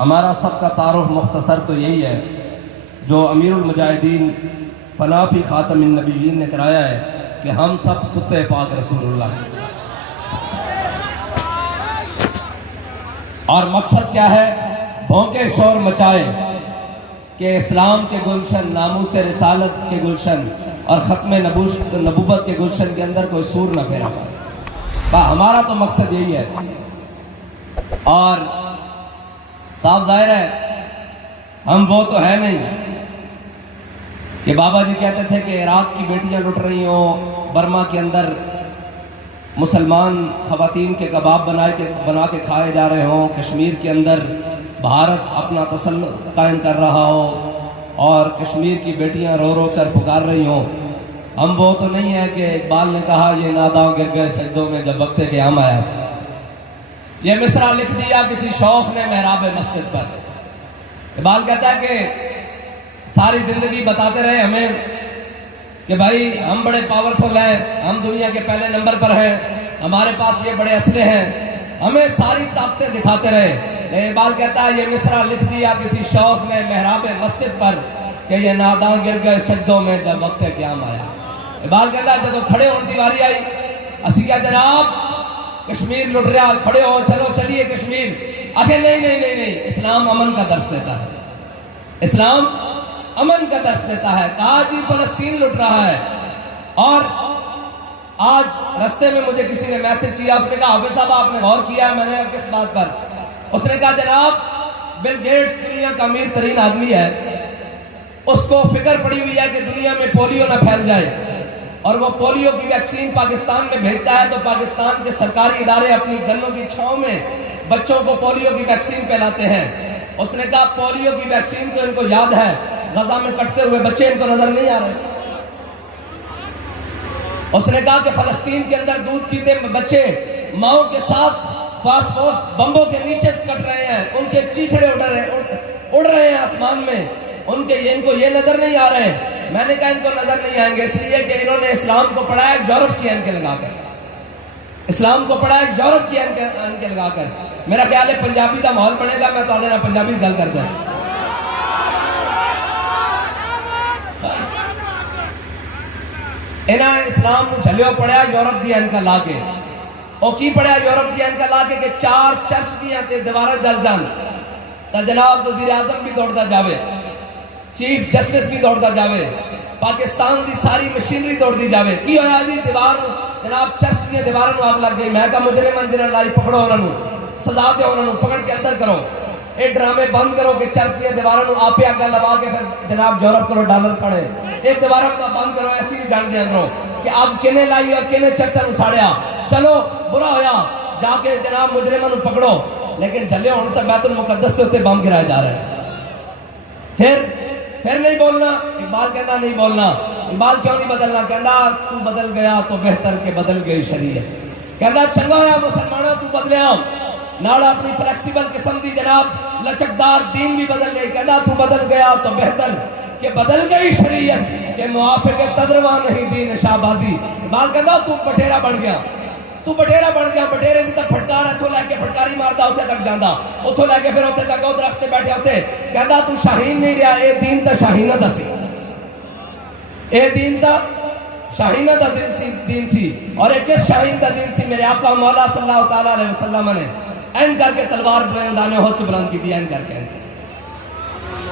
ہمارا سب کا تعارف مختصر تو یہی ہے جو امیر المجاہدین فنا فی خاتم النبیین نے کرایا ہے کہ ہم سب کتے پاک رسول اللہ ہیں۔ اور مقصد کیا ہے؟ بھونکے شور مچائے کہ اسلام کے گلشن، ناموس رسالت کے گلشن اور ختم نبوت کے گلشن کے اندر کوئی سور نہ پھیرا پائے۔ ہمارا تو مقصد یہی ہے۔ اور صاف ظاہر ہے ہم وہ تو ہے نہیں کہ بابا جی کہتے تھے کہ عراق کی بیٹیاں لٹ رہی ہوں، برما کے اندر مسلمان خواتین کے کباب بنا کے کھائے جا رہے ہوں، کشمیر کے اندر بھارت اپنا تسلط قائم کر رہا ہو اور کشمیر کی بیٹیاں رو رو کر پکار رہی ہوں۔ ہم وہ تو نہیں ہے کہ اقبال نے کہا یہ ناداں گر گئے سجدوں میں جب وقت قیام آیا۔ یہ مصرع لکھ دیا کسی شوخ نے محراب مسجد پر۔ اقبال کہتا ہے کہ ساری زندگی بتاتے رہے ہمیں کہ بھائی ہم بڑے پاورفل ہیں، ہم دنیا کے پہلے نمبر پر ہیں، ہمارے پاس یہ بڑے اسلحے ہیں، ہمیں ساری طاقتیں دکھاتے رہے۔ اقبال کہتا ہے یہ مصرع لکھ دیا کسی شوخ نے محراب مسجد پر کہ یہ ناداں گر گئے سجدوں میں جب وقت قیام آیا۔ اقبال کہتا ہے جب کھڑے ہونے کی باری آئی اسی کیا جناب کشمیر لٹ رہا، کھڑے ہو، چلو چلیے کشمیر۔ آخر نہیں، اسلام امن کا درس دیتا ہے، اسلام امن کا درس دیتا ہے۔ کہا جی فلسطین لٹ رہا ہے۔ اور آج رستے میں مجھے کسی نے میسج کیا، اس نے کہا حافظ صاحب آپ نے غور کیا ہے؟ میں نے کس بات پر؟ اس نے کہا جناب بل گیٹس دنیا کا امیر ترین آدمی ہے، اس کو فکر پڑی ہوئی ہے کہ دنیا میں پولیو نہ پھیل جائے، اور وہ پولیو کی ویکسین پاکستان میں بھیجتا ہے تو پاکستان کے سرکاری ادارے اپنی گنوں کی چھاؤں میں بچوں کو پولیو کی ویکسین پہلاتے ہیں۔ اس نے کہا پولیو کی ویکسین تو ان کو یاد ہے، غزہ میں کٹتے ہوئے بچے ان کو نظر نہیں آ رہے۔ اس نے کہا کہ فلسطین کے اندر دودھ پیتے بچے ماؤں کے ساتھ فاسفورس بمبوں کے نیچے کٹ رہے ہیں، ان کے چیچڑے اڑ رہے ہیں آسمان میں، ان کو یہ نظر نہیں آ رہے۔ میں نے کہا ان کو نظر نہیں آئیں گے اس لیے کہ انہوں نے اسلام کو پڑھایا یورپ کی اینکیں لگا کر، اسلام کو پڑھایا یورپ کی اینکیں لگا کر۔ میرا خیال ہے پنجابی کا ماحول بنے گا، میں تو آدھے پنجابی گل کرتا ہے۔ انہاں اسلام کو جھلیو پڑھیا یورپ کی اینکیں لا کے، اور کی پڑھیا یورپ کی اینکیں لا کے کہ 4 چرچ دیاں تے دیواریں جل جان تو جناب وزیر اعظم بھی دوڑتا جاوے، چیف جسٹس بھی دوڑتا جاوے، پاکستان کی ساری مشینری دوڑتی جاوے۔ کی ہویا جی دیوار جناب چرچ کی دیواروں آگ لگ گئی، میں کہا مجرم منظر لائی پکڑو انہوں سزا دے، انہوں پکڑ کے اندر کرو، یہ ڈرامے بند کرو کہ چرچ کی دیواروں آپ آگے لوا کے پھر جناب یورپ کرو ڈالر کھڑے، ایک دیواروں کا بند کرو، ایسی بھی جان دیا کرو کہ اب کنے لائی اور کنے چرچا نو ساڑیا۔ چلو برا ہویا جا کے جناب مجرموں پکڑو، لیکن چلے ہونے تک بیت المقدس سے ہوتے بم گرائے جا رہے ہیں۔ پھر نہیں بولنا، اقبال کہنا نہیں بولنا۔ اقبال کیوں نہیں بدلنا؟ کہنا تو بدل گیا تو بہتر کہ بدل گئی شریعت۔ کہنا چنگا ہویا مسلمانوں تو بدلیا، نال اپنی فلیکسیبل قسم دی جناب لچکدار دین بھی بدل گئی۔ کہنا تو بدل گیا تو بہتر کہ بدل گئی شریعت، کہ موافق تدروا نہیں دین شاہبازی۔ اقبال کہنا تو بٹیرا بن گیا، تو بٹیرا بن گیا، بٹیرے دی تک پھٹکار ہے، تو لے کے پھٹکاری ماردا ہوتے تک جاندا، اتھوں لے کے پھر ہوتے تک او درخت تے بیٹھے ہوتے۔ کہندا تو شاہین نہیں رہا، اے دین تا شاہینہ دا سی، اے دین تا شاہینہ دا دین سی۔ اور ایک کس شاہین دا دین سی؟ میرے آقا مولا صلی اللہ تعالیٰ علیہ وسلم نے این کر کے تلوار بلندانے ہو چ بلند کی دی، این کر کے۔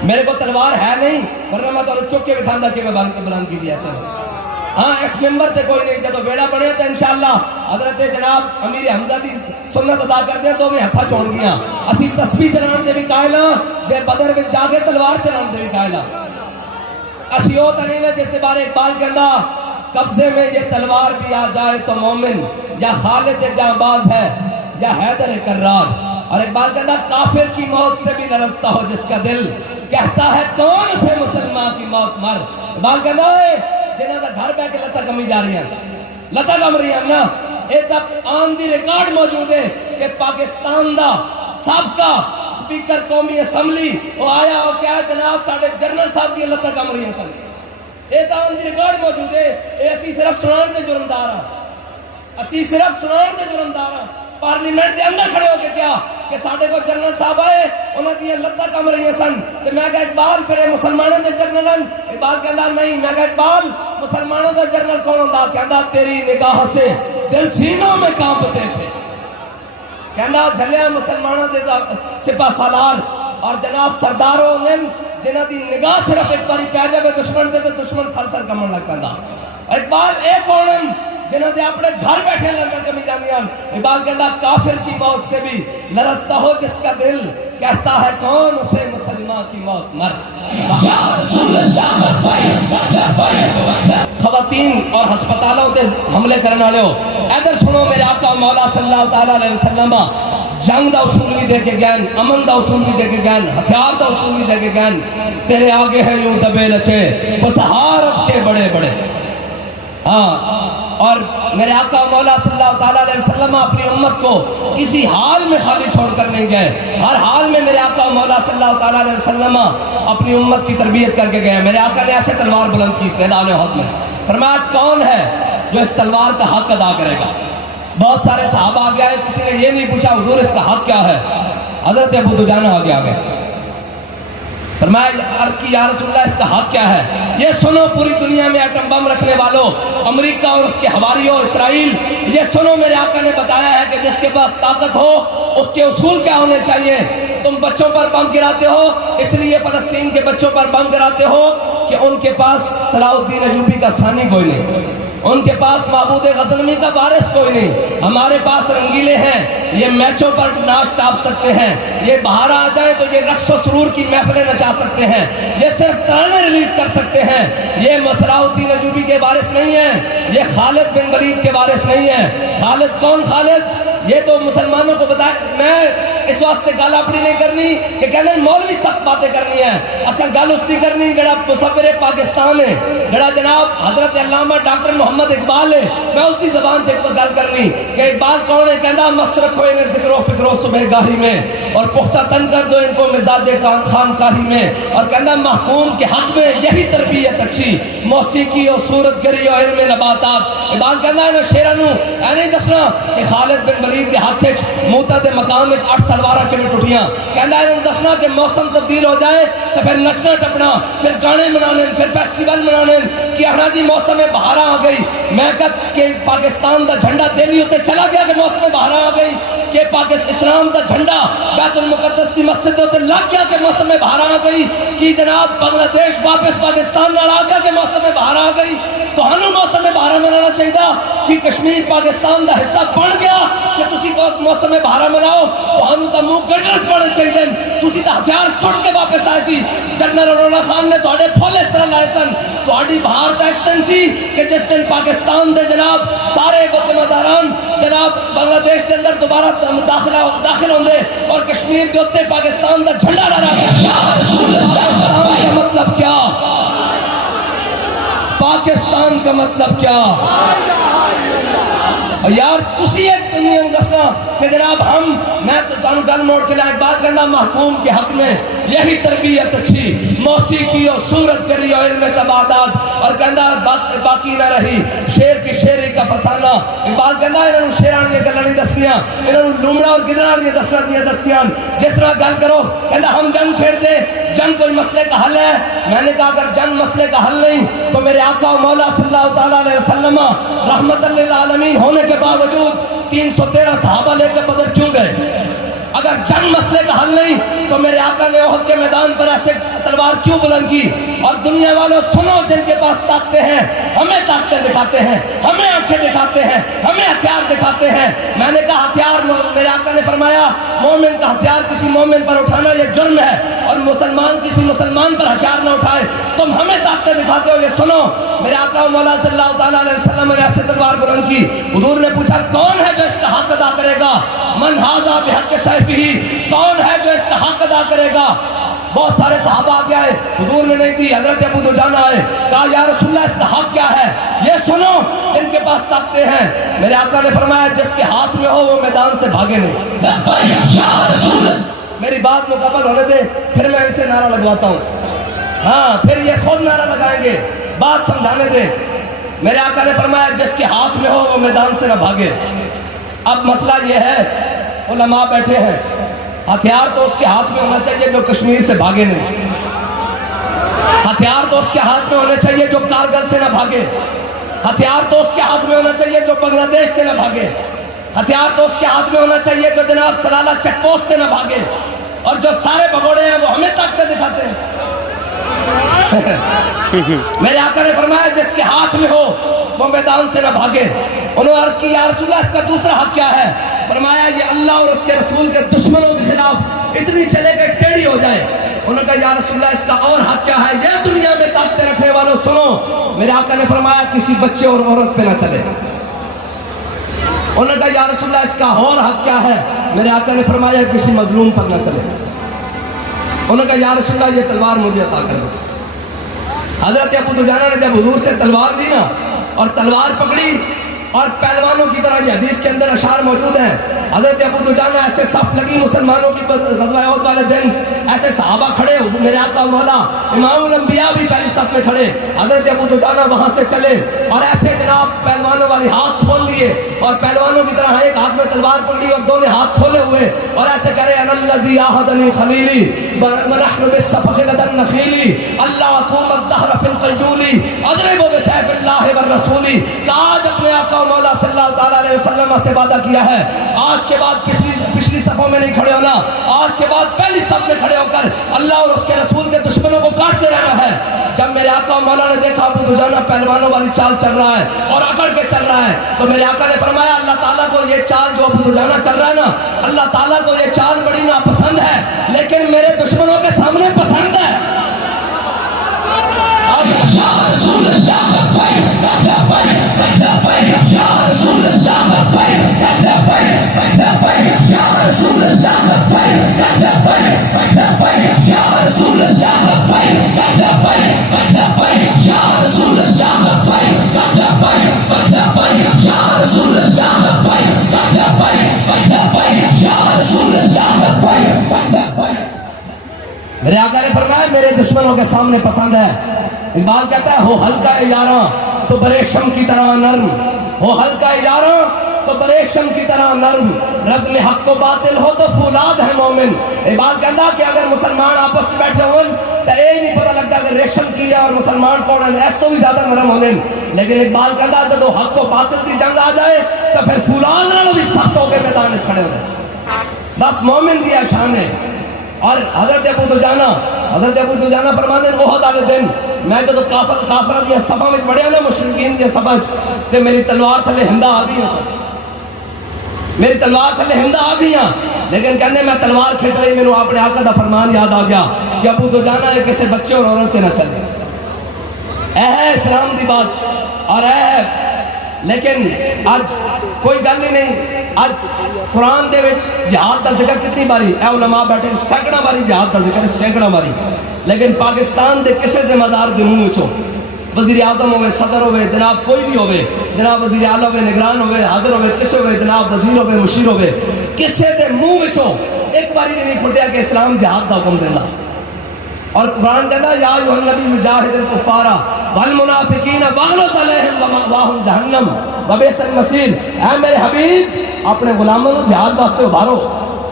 میرے کو تلوار ہے نہیں ورنہ میں تو چک کے بٹھاندا کہ میں بلند کی دی ایسے۔ ہاں اس ممبر تے کوئی نہیں، جدو بیڑا بنے تو انشاءاللہ حضرت جناب امیر حمزہ دی سنت ادا کر دیں تو میں ہتھا چھوڑ گیا۔ اسی تسبیح چلان دے بھی قائل ہاں، جے بدر میں جا کے تلوار چلان دے بھی قائل ہاں۔ اسی او تنیم ہے جس کے بارے اقبال کہندا قبضے میں یہ تلوار بھی آ جائے تو مومن یا خالد جانباز ہے یا حیدر کرار۔ اور اقبال کہندا کافر کی موت سے بھی لرزتا ہو جس کا دل، کہتا ہے کون سے مسلمان کی موت مر۔ اقبال کہندا ہے جنہاں دا گھر بہ کے لتا کمی جا رہی ہیں، لتا کم رہی ہیں نا۔ اے تب آن دی ریکارڈ موجود ہے کہ پاکستان دا سابقہ سپیکر قومی اسمبلی وہ آیا اور کیا جناب ساڑھے جنرل صاحب کی لتا کم رہی ہیں۔ اے تب آن دی ریکارڈ موجود ہے، اے اسی صرف سنان دے جرمدار ہیں، اسی صرف سنان دے جرمدار ہیں۔ پارلیمنٹ دے اندر کھڑے ہو کے کیا کہ ساڑھے کو جنرل صاحب آئے انہاں دی لتاں کم رہی سن تے میں کہا اقبال پھر مسلمانوں دے جنرل اقبال کہندا نہیں میں کہا اقبال مسلمانوں دا جنرل کون ہوندا کہندا تیری نگاہ سے دل سینوں میں کانپتے تھے کہندا جھلیا مسلمانوں دے سپاہ سالار اور جناب سرداروں نے جنہاں دی نگاہ صرف ایک باری پہ جائے دشمن دے دشمن تھر تھر کمن لگ پیندا اقبال ایک کون جنہوں نے اپنے گھر بیٹھے لندن کمی جانیاں اقبال کہتا کافر کی موت سے بھی لرزتا ہو جس کا دل کہتا ہے کون اسے مسلمان کی موت مر خواتین اور ہسپتالوں کے حملے کرنے والے ہو ادھر سنو میرے آقا مولا صلی اللہ تعالیٰ علیہ وسلم جنگ دا اصول بھی دے کے گئن امن دا اصول بھی دے کے گئن ہتھیار دا اصول بھی دے کے گئن تیرے آگے ہے یوں دبے لچے بسہار اب کے بڑے بڑے اور میرے آقا مولا صلی اللہ تعالیٰ علیہ وسلم اپنی امت کو کسی حال میں خالی چھوڑ کر نہیں گئے ہر حال میں میرے آقا مولا صلی اللہ تعالیٰ علیہ وسلم اپنی امت کی تربیت کر کے گئے میرے آقا نے ایسے تلوار بلند کی میدان احد میں فرمایا کون ہے جو اس تلوار کا حق ادا کرے گا بہت سارے صحابہ آگے آئے کسی نے یہ نہیں پوچھا حضور اس کا حق کیا ہے حضرت ابو دجانہ آگے آگے فرمایا عرض کی یا رسول اللہ اس کا حق کیا ہے یہ سنو پوری دنیا میں ایٹم بم رکھنے والوں امریکہ اور اس کے حواریوں اسرائیل یہ سنو میرے آقا نے بتایا ہے کہ جس کے پاس طاقت ہو اس کے اصول کیا ہونے چاہیے تم بچوں پر بم گراتے ہو اس لیے فلسطین کے بچوں پر بم گراتے ہو کہ ان کے پاس صلاح الدین ایوبی کا ثانی کوئی نہیں ان کے پاس معبود غزنوی کا وارث کوئی نہیں ہمارے پاس رنگیلے ہیں یہ میچوں پر ناچ ٹاپ سکتے ہیں یہ باہر آ جائیں تو یہ رقص و سرور کی محفلیں نچا سکتے ہیں یہ صرف ترانے ریلیز کر سکتے ہیں یہ صلاح الدین ایوبی کے وارث نہیں ہیں یہ خالد بن ولید کے وارث نہیں ہیں خالد کون خالد یہ تو مسلمانوں کو بتائے میں اس واسطے گل اپنی نہیں کرنی کہ کہنے مولوی سخت باتیں کرنی ہیں اصل گل اس نہیں کرنی جڑا مصور پاکستان ہے جڑا جناب حضرت علامہ ڈاکٹر محمد اقبال ہے میں اس کی زبان سے گل کرنی کہ اقبال کون ہے کہنا مست رکھو انہیں ذکر و فکر و صبح گاہی میں اور پختہ تن کر دو ان کو مزاج خانقاہی میں اور کہنا محکوم کے حق میں یہی تربیت اچھی موسیقی اور صورت گری اور علم نباتات اقبال کہنا ہے شیرانو اے نہیں دسنا کہ خالد بن ولید کے ہاتھ موتا دے مقام میں 8 تلوارہ کے میں ٹوٹیاں کہنا ہے دسنا کہ موسم تبدیل ہو جائے تو پھر نچنا ٹپنا پھر گانے منانے پھر فیسٹیول منانے کہ احراجی موسم بہارا آ گئی میں کہتا کہ پاکستان دا جھنڈا دہلی ہوتے چلا گیا کہ موسم بہارا آ گئی کہ پاکستان اسلام دا جھنڈا بیت المقدس کی مسجد ہوتے لگ گیا کہ موسم بہارا آ گئی کہ جناب بنگلہ دیش واپس پاکستان میں آ گیا کہ موسم بہارا آ گئی تو ہمیں موسم بہارا منانا چاہیے کہ کشمیر پاکستان دا حصہ بن گیا کہ تسی کو موسم بہارا مناؤ تو ہم تو منہ گڈرس پڑھنے چاہیے تسی تو ہتھیار چھوڑ کے واپس آئے سی جنرل اروڑہ خان نے تھوڑے پھول اس طرح لائے سن تھوڑی بہار کا اس دن سی کہ جس دن پاکستان دے جناب سارے وطن داران جناب بنگلہ دیش کے اندر دوبارہ داخل ہوں گے اور کشمیر کے اتنے پاکستان دا جھنڈا لہرا گیا پاکستان کا مطلب کیا پاکستان کا مطلب کیا یار تسی ایک دنیا دسنا کہ جناب ہم میں تو تن گل موڑ کے لائے بات کرنا محکوم کے حق میں یہی تربیت اچھی موسیقی اور صورت گری اور علم تبادات اور کہنا باقی نہ رہی شیر کی شیری کا فسانہ بات کرنا انہوں شیران یہ گلہ نہیں دسیاں انہوں لومڑا اور گنار یہ دسنا دیا دسیاں جس طرح گل کرو کہنا ہم جنگ چھیڑ دیں جنگ کوئی مسئلے کا حل ہے میں نے کہا اگر جنگ مسئلے کا حل نہیں تو میرے آقا و مولا صلی اللہ تعالیٰ علیہ وسلم رحمت للعالمین ہونے کے باوجود 313 صحابہ لے کے بدر کیوں گئے اگر جنگ مسئلے کا حل نہیں تو میرے آقا نے احد کے میدان پر ایسے تلوار کیوں بلند کی اور دنیا والوں سنو جن کے پاس طاقتیں ہیں ہمیں طاقتیں دکھاتے ہیں ہمیں آنکھیں دکھاتے ہیں ہمیں ہتھیار دکھاتے ہیں میں نے کہا ہتھیار میرے آقا نے فرمایا مومن کا ہتھیار کسی مومن پر اٹھانا یہ جرم ہے اور مسلمان کسی مسلمان پر ہتھیار نہ اٹھائے تم ہمیں طاقتیں دکھاتے ہو یہ سنو میرے آقا مولا صلی اللہ تعالیٰ علیہ وسلم نے ایسے تلوار بلند کی حضور نے پوچھا کون ہے جو اس کا حق ادا کرے گا من ھذا بحق سیفہ کون ہے جو اس کا حق ادا کرے گا بہت سارے صحابہ آگے آئے حضور نے نہیں دی حضرت ابو دجانہ آئے کہا یا رسول اللہ اس کا حق کیا ہے یہ سنو جن کے پاس طاقتیں ہیں میرے آقا نے فرمایا جس کے ہاتھ میں ہو وہ میدان سے بھاگے نہیں میری بات مکمل ہونے دے پھر میں ان سے نعرہ لگواتا ہوں ہاں پھر یہ خود نعرہ لگائیں گے بات سمجھانے دے میرے آقا نے فرمایا جس کے ہاتھ میں ہو وہ میدان سے نہ بھاگے اب مسئلہ یہ ہے علماء بیٹھے ہیں ہتھیار تو اس کے ہاتھ میں ہونا چاہیے جو کشمیر سے بھاگے نہیں، ہتھیار تو اس کے ہاتھ میں ہونا چاہیے جو کارگل سے نہ بھاگے، ہتھیار تو اس کے ہاتھ میں ہونا چاہیے جو بنگلہ دیش سے نہ بھاگے، ہتھیار تو اس کے ہاتھ میں ہونا چاہیے جو جناب سلالہ چیک پوسٹ سے نہ بھاگے، اور جو سارے بھگوڑے ہیں وہ ہمیں طاقت دکھاتے ہیں۔ میرے آقا نے فرمایا جس کے ہاتھ میں ہو وہ میدان سے نہ بھاگے۔ انہوں نے عرض کی یا رسول اللہ اس کا دوسرا حق کیا ہے؟ فرمایا یہ اللہ اور اس کے رسول کے دشمنوں کے خلاف اتنی چلے کہ ٹیڑھی ہو جائے۔ انہوں نے کہا یا رسول اللہ اس کا اور حق کیا ہے؟ یہ دنیا میں طاقتیں رکھنے والوں سنو، میرے آقا نے فرمایا کسی بچے اور عورت پہ نہ چلے۔ انہوں نے کہا یا رسول اللہ اس کا اور حق کیا ہے؟ میرے آقا نے فرمایا کسی مظلوم پر نہ چلے۔ انہوں نے کہا یا رسول اللہ یہ تلوار مجھے عطا کر دو۔ حضرت ابو دجانہ نے جب حضور سے تلوار لی نا اور تلوار پکڑی، اور پہلوانوں کی طرح یہ حدیث کے اندر اشعار موجود ہیں، حضرت ابو دجانہ ایسے صف لگی مسلمانوں کی غزوہ احد والے دن، ایسے صحابہ کھڑے، میرے آقا مولا امام الانبیاء بھی پہلی صف میں کھڑے، حضرت ابو دجانہ وہاں سے چلے اور ایسے جناب پہلوانوں والی ہاتھ کھول لیے، اور پہلوانوں کی طرح ایک ہاتھ میں تلوار پکڑی اور دونوں ہاتھ کھولے ہوئے، اور ایسے کرے انا الذی عاہدنی خلیلی ونحن بالصفق غدا نخیلی اللہ اقوم الدہر فی القیولی اضرب بسیف اللہ والرسول۔ آج اپنے آقا مولا صلی اللہ تعالیٰ علیہ وسلم سے وعدہ کیا ہے آج کے بعد پچھلی صفوں میں نہیں کھڑے ہونا، آج کے بعد پہلی صف میں کھڑے ہو کر اللہ اور اس کے رسول کے دشمنوں کو کاٹتے رہنا ہے۔ جب میرے آقا مولا نے دیکھا ابو دجانہ پہلوانوں والی چال چل رہا ہے اور اکڑ کے چل رہا ہے، تو میرے آقا نے فرمایا اللہ تعالیٰ کو یہ چال جو ابو دجانہ چل رہا ہے نا، اللہ تعالیٰ کو یہ چال بڑی ناپسند ہے، لیکن میرے دشمنوں کے سامنے پسند ہے۔ یا رسول اللہ یا رسول اللہ یا رسول اللہ یا رسول اللہ یا رسول میرے آقا نے فرمایا میرے دشمنوں کے سامنے پسند ہے۔ اقبال کہتا ہے ہو ہلکا یاراں تو بریشم کی طرح نرم، ہو ہلکا یاراں تو بریشم کی طرح نرم، رزم حق و باطل ہو تو فولاد ہے مومن۔ اقبال کہتا ہے کہ اگر مسلمان آپس سے بیٹھے ہوں تو یہ نہیں پتہ لگتا کہ ریشم کی ہے اور مسلمان کون ہے، ایسا بھی زیادہ نرم ہونے، لیکن اقبال کہتا ہے کہ حق و باطل کی جنگ آ جائے تو پھر فولاد نہ بھی سخت ہو کے میدان میں کھڑے ہو جائے، بس مومن کی شان ہے۔ اور حضرت ابو دجانہ فرمانے احد والے دن میں تو کافرہ دیا صفحہ میں بڑے نا مشرکین دیا صفحہ تے میری تلوار تھلے ہندہ آ گئی ہیں، میری تلوار تھلے ہندہ آ گئی ہیں، لیکن کہنے میں تلوار کھینچ رہی میرے اپنے آقا دا فرمان یاد آ گیا کہ ابو دجانہ نے کسی بچے اور عورتیں نہ چلے۔ اے ہے اسلام دی بات اور اے ہے، لیکن آج کوئی گل ہی نہیں۔ آج قرآن دے وچ جہاد دا ذکر کتنی باری اے علماء بیٹھے سینکڑا باری جہاد دا ذکر سینکڑا باری، لیکن پاکستان دے کسے ذمہ دار دے منہ وچوں وزیر اعظم ہوئے، صدر ہوئے، جناب کوئی بھی ہوئے، جناب وزیر اعلیٰ ہوئے، نگران ہوئے، حاضر ہوئے، کسے ہوئے، جناب وزیر ہوئے، مشیر ہوئے، کسے دے منہ وچوں ایک باری نہیں پھٹیا کہ اسلام جہاد دا حکم دینا۔ اور قرآن کہتا یا ایھا النبی جاہد الکفار والمنافقین واغلظ علیہم ومأواہم جہنم وبئس المصیر۔ اے میرے حبیب اپنے غلاموں کو جہاد واسطے ابھارو،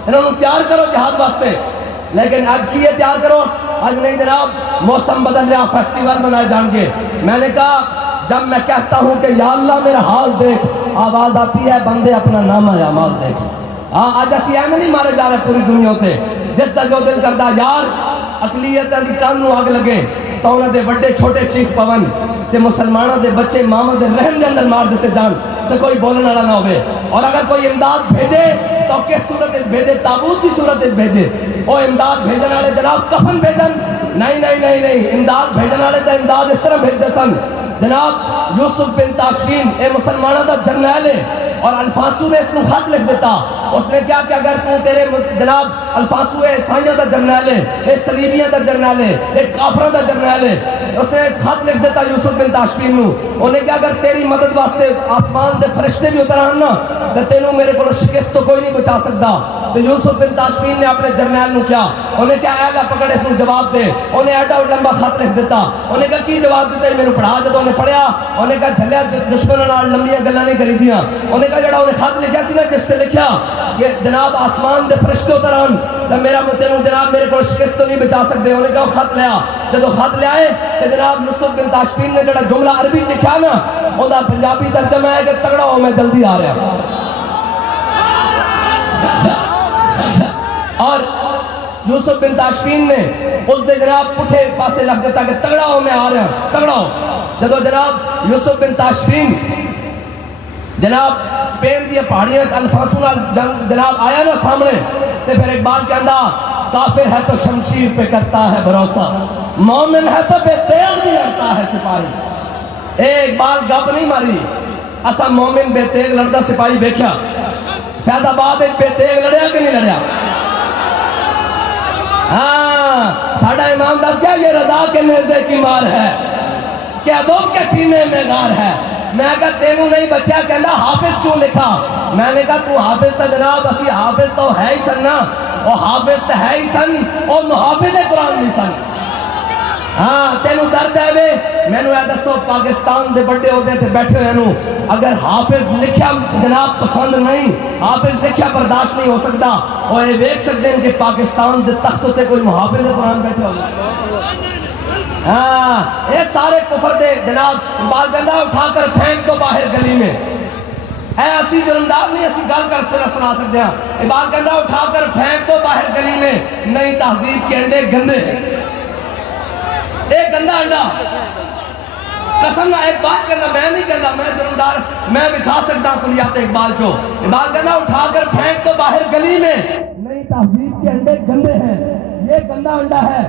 انہوں نے تیار کرو جہاد واسطے، لیکن آج کیے تیار کرو؟ آج نہیں جناب، موسم بدل رہا، فیسٹیول منائے جان گے۔ میں نے کہا جب میں کہتا ہوں کہ یا اللہ میرا حال دیکھ، آواز آتی ہے بندے اپنا نامہ اعمال دیکھ۔ آج اسی ایویں نہیں مارے جا رہے پوری دنیا تے، جس کا جو دل کرتا یار اقلیتاں دی کانوں آگ لگے تو انہاں دے بڑے چھوٹے چیخ پون تے مسلماناں دے بچے ماما دے رحم دے اندر مار دیتے جان تو کوئی بولنے والا نہ ہوئے۔ اور اگر کوئی امداد بھیجے تو کس صورت بھیجے؟ تابوت کی صورت بھیجے۔ وہ امداد بھیجنے والے جناب کفن بھیجن؟ نہیں نہیں نہیں نہیں، امداد بھیجنے والے تو امداد اس طرح بھیجتے سن۔ جناب یوسف بن تاشفین اے مسلمانوں دا جرنیل ہے، اور الفانسو نے اس کو خط لکھ دیتا۔ اس نے کیا کہ اگر تو تیرے جناب الفانسو عیسائیاں دا جرنیل ہے، اے صلیبیاں دا جرنیل ہے، اے کافروں دا جرنیل ہے، اس نے خط لکھ دیتا یوسف بن تاشفین نو۔ انہیں کیا اگر تیری مدد واسطے آسمان دے فرشتے بھی اتر آن نا تو تینوں میرے کو شکست تو کوئی نہیں بچا سکتا۔ تو یوسف بن تاشفین نے اپنے جرنیل نو کیا، انہیں کیا ایلا پکڑ اس کو جواب دے، انہیں ایڈا لمبا خط لکھ دیتا۔ انہیں کہا کی جواب دیتا ہے؟ میں نے پڑھا جب انہیں پڑھیا، انہیں کہا جھلیا دشمنوں نال لمبیاں گلاں نہیں کری دیاں۔ انہیں کہا جڑا انہیں خط لکھا سی نا جس سے لکھیا کہ جناب آسمان دے فرشتے اتر آن تو میرا تینوں جناب میرے کو شکست تو نہیں بچا سکتے. انہیں کہا خط لیا. جب خط لے آئے تو جناب یوسف بن تاشفین نے جڑا جملہ عربی لکھا نا وہ پنجابی ترجمہ ہے کہ تگڑا ہو میں جلدی آ رہا. اور یوسف بن تاشفین نے اس دے جناب پٹھے پاسے لگ دیتا کہ تگڑا ہو میں آ رہا ہوں, تگڑا ہو. جب جناب یوسف بن تاشفین جناب سپین دی پہاڑیاں الفاسوں جنگ جناب آیا نا سامنے تو پھر اقبال کہندا کافر ہے تو شمشیر پہ کرتا ہے بھروسہ, مومن ہے تو بے تیغ بھی لڑتا ہے سپاہی. اے اقبال گپ نہیں ماری, اسا مومن بے تیغ لڑتا سپاہی دیکھا. فیض آباد ایک بے تیغ لڑیا کہ نہیں لڑیا؟ ہاں ساڈا امام دس گیا یہ رضا کے نیزے کی مار ہے کہ ادب کے سینے میں غار ہے. میں کہا تینوں نہیں بچہ کہنا حافظ کیوں لکھا؟ میں نے کہا تو حافظ تا جناب اسی حافظ تو ہے ہی سن نا, وہ حافظ تا ہے ہی سن اور محافظ قرآن نہیں سن. ہاں تینوں درد ہے وے میں نے دسو پاکستان دے بڑے عہدے تے بیٹھے ہوئے نو اگر حافظ لکھیا جناب پسند نہیں, حافظ لکھیا برداشت نہیں ہو سکتا, اور یہ دیکھ سکتے ہیں کہ پاکستان دے تخت تے کوئی محافظ قرآن بیٹھے ہوئے. ہاں یہ سارے کفر دے جناب بال گندہ اٹھا کر پھینک دو باہر گلی میں. اے اسی جرمدار نہیں اسی گل کر سنا سکتے ہیں. یہ بال گندہ اٹھا کر پھینک دو باہر گلی میں, نئی تہذیب کے انڈے گندے ہیں. ایک گندہ انڈا قسم نہ ایک بات کرنا میں نہیں کرنا, میں جرمدار میں بٹھا سکتا ہوں کلیات اقبال کو. اقبال کہنا اٹھا کر پھینک تو باہر گلی میں, نئی تہذیب کے انڈے گندے ہیں. یہ گندا انڈا ہے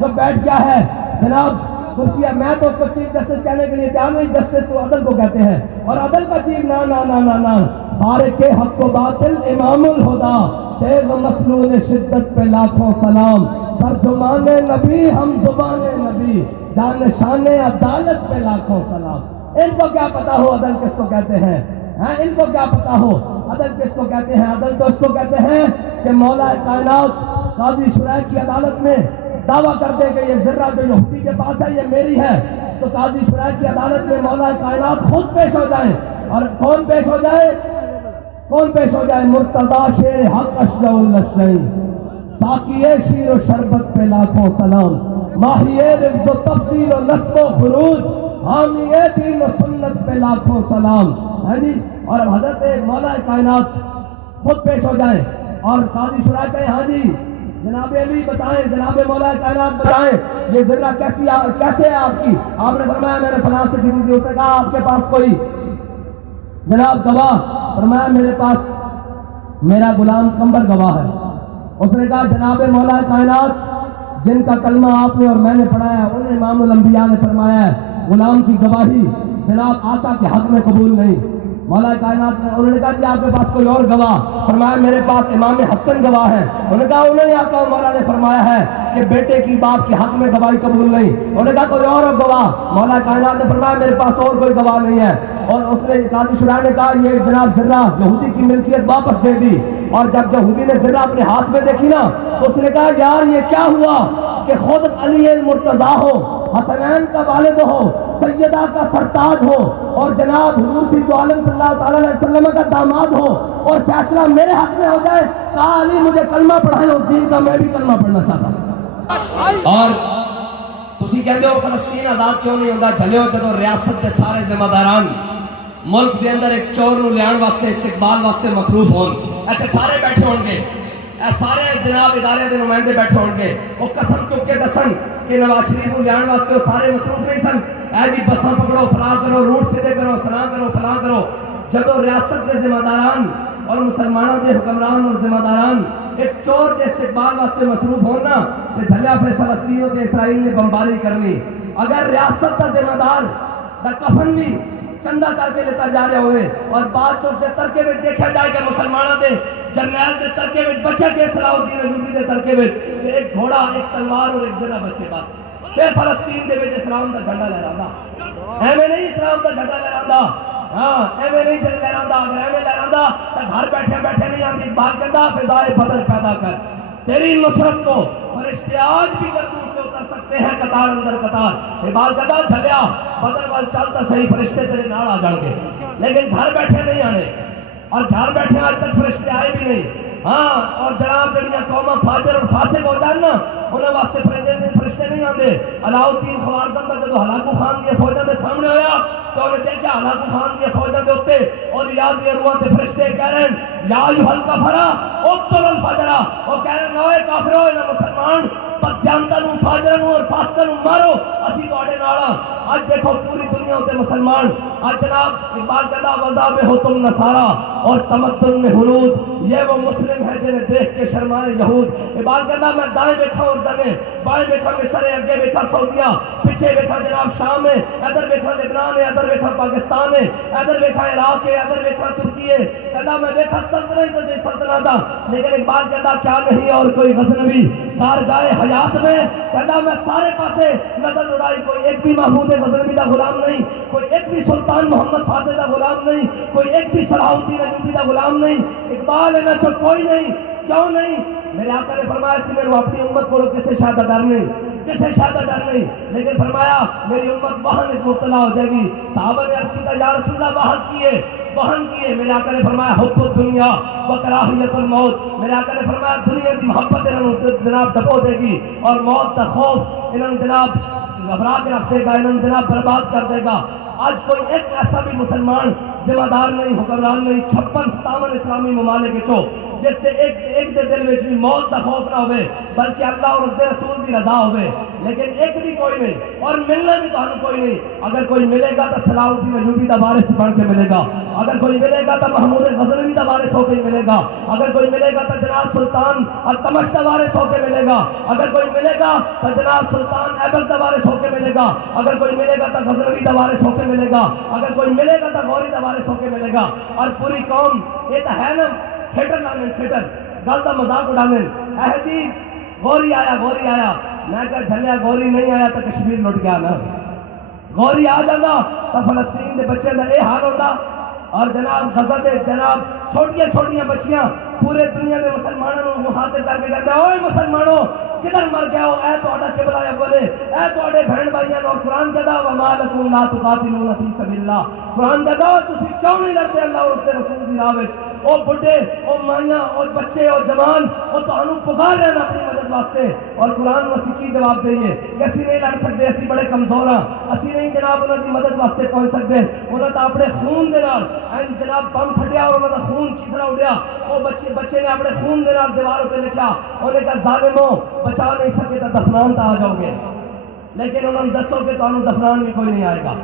جو بیٹھ گیا ہے جناب کرسی ہے. میں تو اس کو چیف جسٹس کہنے کے لیے تیار نہیں, جسٹس تو عدل کو کہتے ہیں, اور عدل کا چیف نا نا نا نا نا فارق حق و باطل امام الہدا, تیز و مسنون شدت پہ لاکھوں سلام, ترجمان نبی ہم زبان نبی, جانشان عدالت پہ لاکھوں سلام. ان کو کیا پتا ہو عدل کس کو کہتے ہیں؟ ہاں ان کو کیا پتا ہو عدل کس کو کہتے ہیں؟ عدل تو اس کو کہتے ہیں کہ مولا کائنات قاضی شرائع کی عدالت میں دعویٰ کرتے کہ یہ ذرہ جو یہودی کے پاس ہے یہ میری ہے, تو قاضی شرائع کی عدالت میں مولا کائنات خود پیش ہو جائیں. اور کون پیش ہو جائے؟ کون پیش ہو جائے؟ مرتضیٰ شیر حق اشجع النشرین, ساقی شیر و شربت پہ لاکھوں سلام, ماہی رفض و تفصیل و نصب و خروج, حامی دین و سنت پہ لاکھوں سلام. ہے جی, اور حضرت مولا کائنات خود پیش ہو جائیں اور قاضی شرائع کہیں ہاں جی جناب علی بتائیں, جناب مولا کائنات بتائیں یہ ذرہ کیسے ہے آپ کی؟ آپ نے فرمایا میں نے فلاں سے خریدی تھی. اس نے کہا آپ کے پاس کوئی جناب گواہ؟ فرمایا میرے پاس میرا غلام کمبر گواہ ہے. اس نے کہا جناب مولا کائنات جن کا کلمہ آپ نے اور میں نے پڑھایا ہے انہیں امام الانبیاء نے فرمایا ہے غلام کی گواہی جناب آقا کے حق میں قبول نہیں. مولا کائنات نے انہوں نے کہا کہ آپ کے پاس کوئی اور گواہ؟ فرمایا میرے پاس امام حسن گواہ ہے. انہوں نے کہا انہیں آقا مولا نے فرمایا ہے کہ بیٹے کی باپ کے حق میں گواہی قبول نہیں. انہوں نے کہا کوئی اور گواہ؟ مولا کائنات نے فرمایا میرے پاس اور کوئی گواہ نہیں ہے. اور اس نے قاضی شرائع نے کہا یہ جناب ذرہ یہودی کی ملکیت واپس دے دی. اور جب یہودی نے ذرہ اپنے ہاتھ میں دیکھی نا تو اس نے کہا یار یہ کیا ہوا کہ خود علی المرتضیٰ ہو, حسنین کا والد ہو, سیدہ کا سرتاج ہو, اور جناب حضور سید عالم صلی اللہ تعالی علیہ وسلم کا داماد ہو, اور فیصلہ میرے حق میں ہو جائے. کہا علی مجھے کلمہ پڑھائیں اس دین کا, میں بھی کلمہ پڑھنا چاہتا ہوں. اور تسی کہتے ہو فلسطین آزاد کیوں نہیں ہوتا؟ چلے ہو جب ریاست کے سارے ذمہ داران ملک کے اندر ایک چور نو لیان واسطے استقبال واسطے مصروف ہون, ایسے سارے بیٹھے ہون گے, سارے جناب ادارے کے نمائندے بیٹھے ہون گے, وہ قسم چک کے دسن کہ نواز شریف کو لیان واسطے وہ سارے مصروف نہیں سن. اے جی بساں پکڑو, فلاں کرو, روٹ سیدھے کرو, فلاں کرو, فلاں کرو. جب ریاست کے ذمہ داران اور مسلمانوں کے حکمران اور ذمہ داران ایک چور کے استقبال واسطے مصروف ہونا تو جھلیا پھر فلسطینیوں کے اسرائیل نے بمباری کرنی. اگر ریاست کا ذمہ دار دا کفن بھی چندہ کر کے لیتا جا رہے ہوئے اور بات تو اس کے ترکے میں دیکھا جائے کہ مسلمانوں کے جرنیل کے ترکے میں بچے کے صلاح الدین ایوبی کے ترکے میں ایک گھوڑا, ایک تلوار اور ایک ذرہ بچے بات, پھر فلسطین کے اسلام کا جھنڈا لہرانا. ایویں نہیں اسلام کا جھنڈا لہرانا, ہاں ایویں نہیں لہرانا. اگر ایویں لہرانا تو گھر بیٹھے بیٹھے نہیں آتی. بات کرتا فضائے بدر پیدا کر, تیری نصرت کو فرشتے آج بھی گردوں سے اتر سکتے ہیں قطار اندر قطار. یہ بات کرتا جھلیا بدر وال چلتا صحیح فرشتے تیرے نال آ جان گے, لیکن گھر بیٹھے نہیں آنے. اور گھر بیٹھے آج تک فرشتے آئے بھی نہیں. ہاں اور جناب جڑیاں قوماں فاجر اور فاسق ہو جان نا انہاں واسطے فرشتے نہیں آندے. علاؤالدین خوارزم دا جدو ہلاکو خان دی فوجاں دے سامنے ہویا تو انہیں دیکھا ہلاکو خان دی فوجاں دے اوتے اور یاد دی روحاں تے فرشتے کہہ رہے ہیں یا ایھا الکفرا اقتلوا الفجر. وہ کہہ رہے ہیں اوے کافرو انہاں مسلمان بدجانتاں نوں فاجراں نوں اور فاسقاں نوں مارو اسی تواڈے نال. آج دیکھو پوری دنیا ہوتے مسلمان آج جناب اقبال کہتا وضع میں ہو تم نصارا اور تمدن میں ہنود یہ وہ مسلم ہے جنہیں دیکھ کے شرمائے یہود. اقبال کہتا میں دائیں بیٹھا اردن میں بائیں بیٹھا مصر ہے اگے بیٹھا سعودیہ پیچھے بیٹھا جناب شام ہے ادھر بیٹھا لبنان ہے ادھر بیٹھا پاکستان ہے ادھر بیٹھا عراق ہے ادھر بیٹھا ترکی ہے. کہتا میں بیٹھا سلطنت تھا لیکن اقبال کہتا کیا نہیں اور کوئی غزنوی کارگاہ حیات میں. کہتا میں سارے پاسے نظر اڑائی کوئی ایک بھی محمود غزنوی کا غلام نہیں کوئی ایک بھی سلطان محمد فاتح کا غلام نہیں کوئی ایک بھی صلاح الدین ایوبی کا غلام نہیں. اقبال ہے نا تو کوئی نہیں. کیوں نہیں؟ میرے آقا نے فرمایا سی میرے اپنی امت کو کسے شاید ڈر نہیں کسے شاید ڈر نہیں لیکن فرمایا میری امت وہن میں مبتلا ہو جائے گی. صحابہ نے عرض کیا یا رسول اللہ وہن کیے. میرے آقا نے فرمایا حب الدنیا و کراہیت الموت. میرے آقا نے فرمایا دنیا کی محبت انہوں جناب دبو دے گی اور موت کا خوف انہوں جناب گھبرا کے رکھ دے گا انہوں جناب برباد کر دے گا. آج کوئی ایک ایسا بھی مسلمان ذمہ دار نہیں حکمران نہیں 56-57 اسلامی ممالک چو جس سے ایک دے دل میں بھی موت کا خوف نہ ہوئے بلکہ اللہ اور اس کے رسول کی رضا ہوئے. لیکن ایک بھی کوئی نہیں اور ملنا بھی تو کوئی نہیں. اگر کوئی ملے گا تو صلاح الدین ایوبی کا وارث بن کے ملے گا. اگر کوئی ملے گا تو محمود غزنوی کا وارث ہو کے ملے گا. اگر کوئی ملے گا تو جناب سلطان التمش کا وارث ہو کے ملے گا. اگر کوئی ملے گا تو جناب سلطان ایبک کا وارث ہو کے ملے گا. اگر کوئی ملے گا تو غزنوی کا وارث ہو کے ملے گا. اگر کوئی ملے گا تو غوری کا وارث ہو کے ملے گا. اور پوری قوم یہ تو ہے نا تھیٹر لانے تھیٹر گل کا مذاق اڑانے جی غوری آیا میں کہ جھلیا گوری نہیں آیا تو کشمیر لٹ گیا نا. گوری آ جانا تو فلسطین کے بچے کا یہ حال ہوتا اور جناب غزہ دے جناب چھوٹیاں بچیاں پورے دنیا کے مسلمانوں کو مخاطب کر کے کہتے ہیں اوے مسلمانوں کدھر مر گیا ہو اے تہاڈا قبلہ یا بولے اے تہاڈے بہن بھائیاں نو قرآن کہدا وما لکم لا تقاتلون فی سبیل اللہ. قرآن کہدا تسی کیوں نہیں لڑتے اللہ اور اس کے رسول دی راہ وچ. او بڈھے او مائیاں او بچے او جوان او تانوں پکار رہے ہیں اپنی مدد واسطے اور قرآن اسی کی جواب دئیے کہ اسی نہیں لڑ سکتے اسی بڑے کمزور ہاں اسی نہیں جناب انہاں دی مدد واسطے پہنچ سکتے. انہاں تا اپنے خون دے نال جناب بم پھٹیا اور انہاں دا خون کس طرح اڑیا او بچے نے اپنے خون دے نال دیوار تے لکھا انہوں نے کہا ظالموں بچا نہیں سکے تو دفنان تا آ جاؤ گے. لیکن انہوں نے دسو کہ تانوں دفنان بھی کوئی نہیں آئے گا.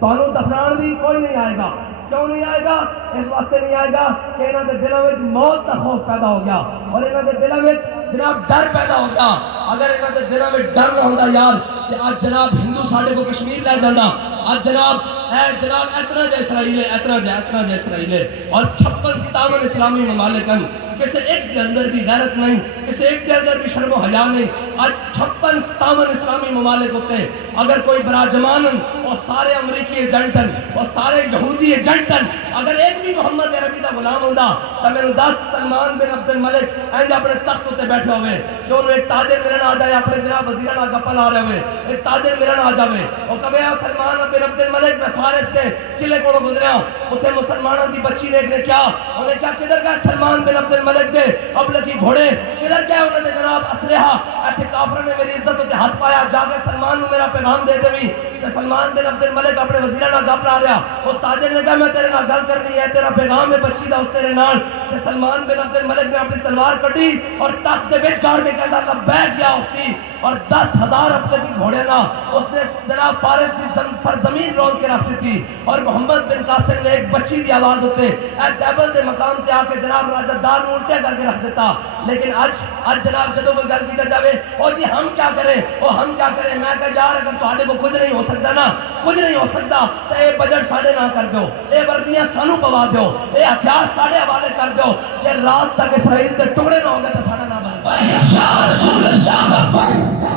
تانوں دفنان بھی کوئی نہیں آئے گا. کیوں نہیں آئے گا؟ اس واسطے نہیں آئے گا کہ انہوں کے دلوں میں موت کا خوف پیدا ہو گیا اور انہوں کے دلوں میں جناب ڈر پیدا ہو گیا. اگر انہوں کے دلوں میں ڈر نہ ہوتا یار کہ آج جناب ہندو ساڑھے کو کشمیر لے جانا آج جناب اتنا جا اسرائیل ہے اور 56-57 اسلامی ممالک کسی ایک کے اندر بھی غیرت نہیں کسی ایک کے اندر بھی شرم و حیا نہیں. آج 56-57 اسلامی ممالک ہوتے ہیں. اگر کوئی براجمان اور سارے امریکی ایجنٹن اور سارے یہودی ایجنٹن اگر ایک بھی محمد عربی کا غلام ہوتا تو میں 10 سلمان بن عبد الملک اپنے تخت اتنے بیٹھے ہوئے جو انہوں ایک تاجر ملن آ جائے اپنے جناب وزیر نال گپا لا رہے ہوئے ایک تاجر ملن آ جائے اور کبھی سلمان بن عبد الملک میں فارس کے قلعے کو گزریا اتنے مسلمانوں کی بچی نے کیا انہیں کیا کدھر گئے سلمان بن عبد الملک کے اب لگی گھوڑے کدھر گئے انہوں نے جناب اسلحہ ایسے کافر نے میری عزت اتنے ہاتھ پایا جا کے سلمان کو میرا پیغام دے دے کہ سلمان بن عبد الملک اپنے وزیر نال گپ لا رہا اس تاجر نے کہا میں تیرے نال گل کرنی ہے تیرا پیغام ہے بچی دا اس تیرے نال کہ سلمان بن عبد الملک نے اپنی تلوار کٹی اور تخت کے بیچ گاڑ کے کہتا لبیک یا اختی اور 10,000 اپنے کی گھوڑے نا اس نے جناب فارس کی سرزمین رول کے رکھ دی تھی اور محمد بن قاسم نے ایک بچی کی آواز ہوتے اے ٹیبل کے مقام تے آ کے جناب راجہ دار نے الٹے کر کے رکھ دیتا. لیکن آج جناب جدو کوئی گل کی جائے اور جی ہم کیا کریں میں کہ یار اگر تھوڑے کو کچھ نہیں ہو سکتا نا کچھ نہیں ہو سکتا تو یہ بجٹ ساڑھے نہ کر دو یہ وردیاں سانو پوا دو یہ ہتھیار ساڑھے حوالے کر دو کہ رات تک اسرائیل کے ٹکڑے نہ ہو گئے تو ساڑھا نہ بن یا رسول اللہ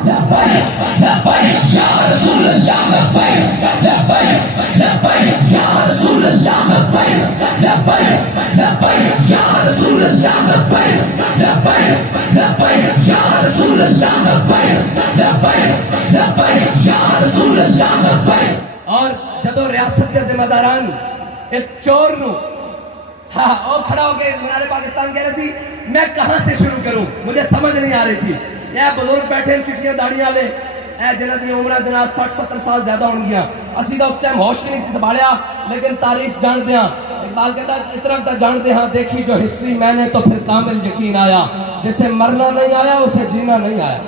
یا رسول اللہ یا رسول اللہ یا رسول اللہ یا رسول اللہ. اور جدو ریاست کے ذمہ داران ایک چور نو ہاں وہ کھڑا ہو کے منار پاکستان کہہ رہے تھی میں کہاں سے شروع کروں, مجھے سمجھ نہیں آ رہی تھی. یہ بزرگ بیٹھے چٹیاں داڑیاں والے اے جنہاں دی عمر جناب 60-70 سال زیادہ ہون گیا, اسی دا اس ٹائم ہوش نہیں سی سنبھالیا, لیکن تاریخ جانتے ہیں. اقبال کہتا ہے اتنا تک جانتے ہیں دیکھی جو ہسٹری میں نے تو پھر کامل یقین آیا, جسے مرنا نہیں آیا اسے جینا نہیں آیا.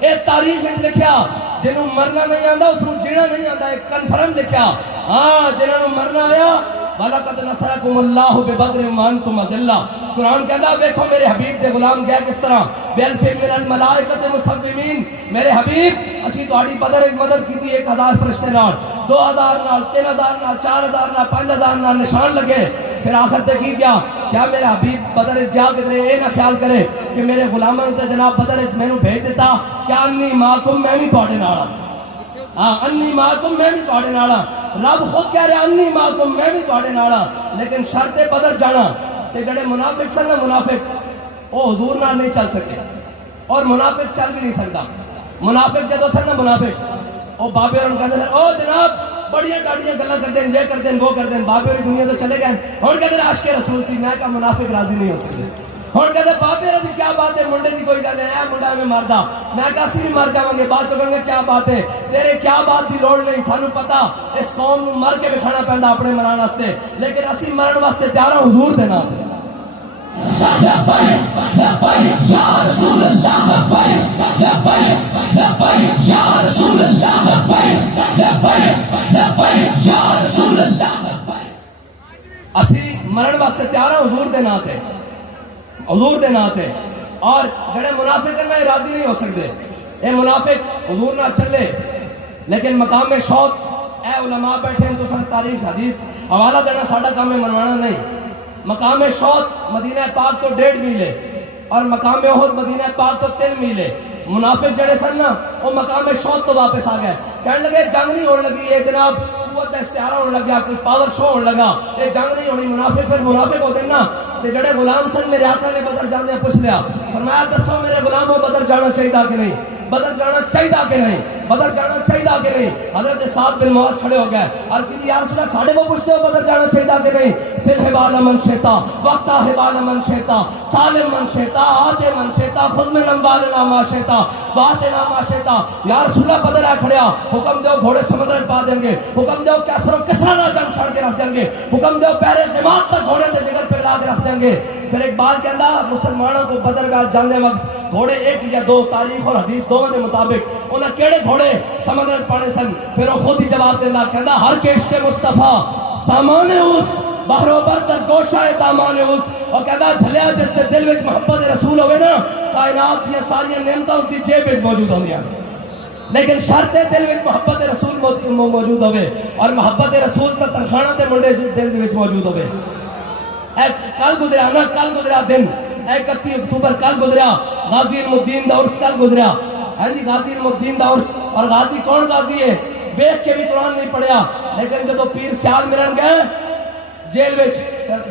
ایک تاریخ میں لکھیا جنہوں مرنا نہیں آتا اس کو جینا نہیں آتا, ایک کنفرم لکھیا ہاں جنہوں مرنا آیا وَلَقَدْ نَصَرَكُمُ اللَّهُ بِبَدْرٍ وَأَنْتُمْ أَذِلَّةٌ. قرآن کہتا ہے دیکھو میرے حبیب دے غلام گئے کس طرح بِأَلْفٍ مِّنَ الْمَلَائِكَةِ مُصَوِّمِينَ. میرے حبیب اسی تہاڈی بدر وچ مدد کیتی 1000 فرشتے نال, 2000 نال, 3000 نال, 4000 نال, 5000 نال نشان لگے. پھر آخر تے کی کیا میرے حبیب بدر وچ گیا کدھر اے نہ خیال کرے کہ میرے غلاماں تے جناب بدر وچ مینوں بھیج دیتا کیا انی معکم میں بھی تہاڈے نال ہاں انی معکم میں بھی تہاڈے نال. رب خود کہہ رہا انی معکم میں بھی تہاڈے نال, لیکن شرط بدر جانا. تے جڑے منافق سن نا منافق وہ حضور نال نہیں چل سکے, اور منافق چل بھی نہیں سکتا. منافق جدو سن نا منافق وہ بابے اور کہتے ہیں او جناب بڑیاں ڈاڑیاں گلاں کرتے ہیں, یہ کرتے ہیں وہ کرتے ہیں, بابے اور دنیا تو چلے گئے. ہوں کہتے ہیں عاشق رسول سی, میں کہا منافق راضی نہیں ہو سکتے. ہوں کہتے ہیں بابے رضی کیا بات ہے منڈے کی کوئی گل ہے منڈا میں مردا, میں کہا اسی بھی مر جاؤں گے. بات تو کہیں گے کیا بات ہے تیرے کیا بات کی لوڑ نہیں, سانو پتا اس قوم کو مر کے بٹھانا پہنتا اپنے مران واسطے, لیکن اسی مرن واسطے تیار ہوں حضور دے نام تے. اسی مرن واسطے تیار ہوں حضور دے نام تے, حضور دے نام تے. اور جڑے منافق ہیں راضی نہیں ہو سکتے. اے منافق حضور نہ چلے, لیکن مقام شوق اے علماء بیٹھے ہیں تو سن تاریخ حدیث حوالہ دینا ساڈا کام ہے, منوانا نہیں. مقام شوق مدینہ پاک تو 1.5 میل ہے اور مقام احد مدینہ پاک تو 3 میل ہے. منافق جڑے سن نا وہ مقام شوق تو واپس آ گئے, کہنے لگے جنگ نہیں ہونے لگی, یہ جناب قوت کا استعارہ ہونے لگا, کچھ پاور شو ہونے لگا, یہ جنگ نہیں ہونی. منافق پھر منافق ہوتے نا. تے جڑے غلام سن میرے آقا نے بدر جانے پوچھ لیا, فرمایا دسو میرے غلاموں بدر جانا چاہیے کہ نہیں, بدر جانا چاہیے کہ نہیں, بدر جانا چاہیے کہ نہیں. حضرت سعد بن معاذ کھڑے ہو گئے اور کہ یا رسول اللہ ساڈے کو پوچھتے ہو بدر جانا چاہیے کہ نہیں. سلح بالا من شیتا وقتا ہے بالا من شیتا سالم من شیتا آتے من شیتا خود میں نمبالنا ما شیتا باتنا ما شیتا. یا رسول اللہ بدر آ کھڑیا, حکم دو گھوڑے سمندر پا دیں گے, حکم دو کیسر و کسرا نہ جنگ چھڑ کے رکھ دیں گے, حکم دو پہرے دماغ تک گھوڑے کے جگر پہ لا کے رکھ دیں گے. پھر ایک بات کہنا مسلمانوں کو بدر میں جانے وقت گھوڑے 1 یا 2 تاریخ اور حدیث دونوں کے مطابق انہیں کیڑے گھوڑے سمندر پانے سن. پھر وہ خود ہی جواب دینا کہنا ہر کشت مصطفیٰ سامان اس بحر و بر در گوشہ دامان اس, اور کہنا جھلیا جس کے دل میں محبت رسول ہوئے نا کائنات دیا ساری نعمتیں ان کی جیب میں موجود ہوں گیا, لیکن شرط دل میں محبت رسول موجود ہوئے, اور محبت رسول کا تنخانہ تے منڈے دل میں موجود ہوئے. کل گزرا نا, کل گزرا دن 31 اکتوبر کل گزرا, غازی علم الدین دا عرس کل گزرا. ہاں جی غازی علم الدین دا عرس, اور غازی کون غازی ہے بیٹھ کے بھی قرآن نہیں پڑھیا, لیکن جب پیر سیال ملن گئے جیل وچ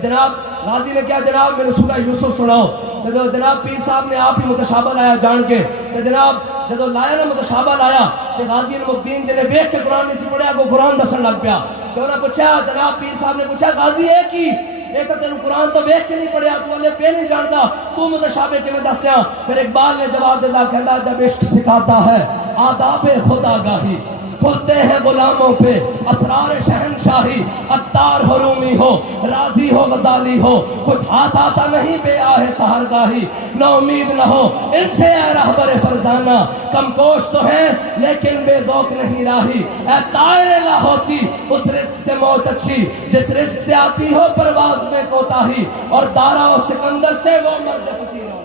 جناب غازی نے کیا جناب میرے سورہ یوسف سناؤ. جب جناب پیر صاحب نے آپ ہی متشابہ لایا جان کے, تو جناب جب لایا نا متشابہ لایا تو غازی علم الدین جنہیں بیٹھ کے قرآن نہیں سی پڑھیا وہ قرآن دسن لگ پیا. تو انہوں نے پوچھا جناب پیر صاحب نے پوچھا غازی ہے کی ایک تین قرآن تو بیٹھ کے نہیں پڑھیا, تو والے پہ نہیں جانتا, تو متشابہ کے میں دسیا. پھر اقبال نے جواب دیتا کہتا جب عشق سکھاتا ہے آداب خدا گاہی کھلتے ہیں غلاموں پہ اسرار شہنشاہی. عطار ہو رومی ہو راضی ہو غزالی ہو کچھ ہاتھ آتا نہیں بے آہ سہرگاہی. نا امید نہ ہو ان سے اے رہبر فرزانہ, کم کوش تو ہیں لیکن بے ذوق نہیں راہی. اے طائر لاہوتی اس رزق سے موت اچھی جس رزق سے آتی ہو پرواز میں کوتاہی, اور دارا و سکندر سے وہ مرد فقیر ہو.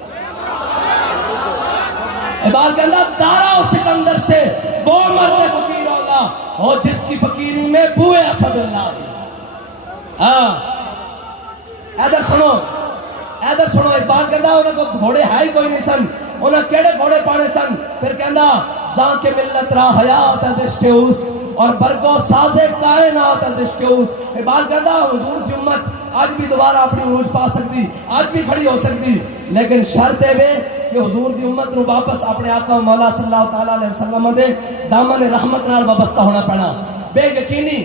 اقبال کہنا دارا و سکندر سے وہ مرد فقیر اور جس کی فقیری میں بوئے اسد اللہ. ہاں ادھر سنو اقبال کہنا انہوں کو گھوڑے ہے ہی کوئی نہیں سن, انہوں کیڑے گھوڑے پانے سن. پھر کہنا زاں کے ملت را حیات از عشق اوس اور برگو ساز کائنات از عشق اوس. اقبال کہنا حضور کی امت آج بھی دوبارہ اپنی عروج پا سکتی, آج بھی کھڑی ہو سکتی, لیکن شرط ہے کہ حضور دی امت نو واپس اپنے آقا مولا صلی اللہ تعالی علیہ وسلم دے دامن رحمت نال وابستہ ہونا پڑنا. بے یقینی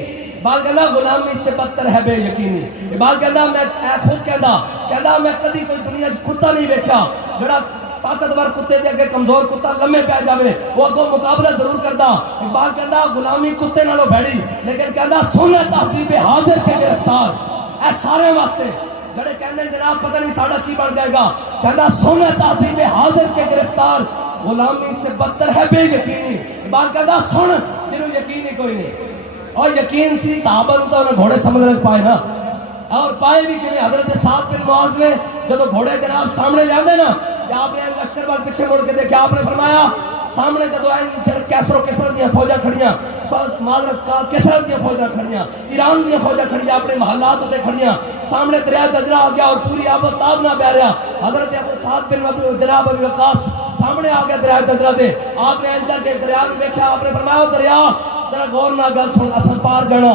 بال کہنا غلامی سے بدتر ہے بے یقینی. بال کہنا میں خود کہنا میں کدی کوئی دنیا کتا نہیں دیکھا جڑا طاقتور کتے دے اگے کمزور کتا لمے پہ جاوے وہ اگوں مقابلہ ضرور کردا. اقبال کہندا غلامی کتے نالوں بھڑی لیکن کہندا سننا تہذیب حاضر کے گرفتار. اے سارے واسطے جڑے کہندے جناب پتہ نہیں ساڈا کی بن جائے گا, کہندا سننا تہذیب حاضر کے گرفتار غلامی سے بدتر ہے بے یقینی. اقبال کہندا سن جنوں یقین ہی کوئی نہیں. اور یقین سی صحابہ تو انہیں گھوڑے سمجھ پائے نا, اور پائے بھی کہ حضرت سعد بن معاذ نے جب گھوڑے جناب سامنے جاندے نا کہ آپ نے لشکر وال پیچھے مڑ کے دیکھا, آپ نے فرمایا سامنے جب کیسرو کسر دیا فوجاں کھڑیاں, کسر دیا فوجاں کھڑیاں, ایران دیا فوجاں کھڑیاں, اپنے محلات تے کھڑیاں, سامنے دریا دجلہ آ گیا اور پوری آب و تاب نہ بہ رہا. حضرت سعد بن جناب ابی وقاص سامنے آ گیا دریا دجلہ دے, آپ نے اندر کے دریا میں دیکھا, آپ نے فرمایا دریا ذرا غور نہ گل سن, اصل پار جانا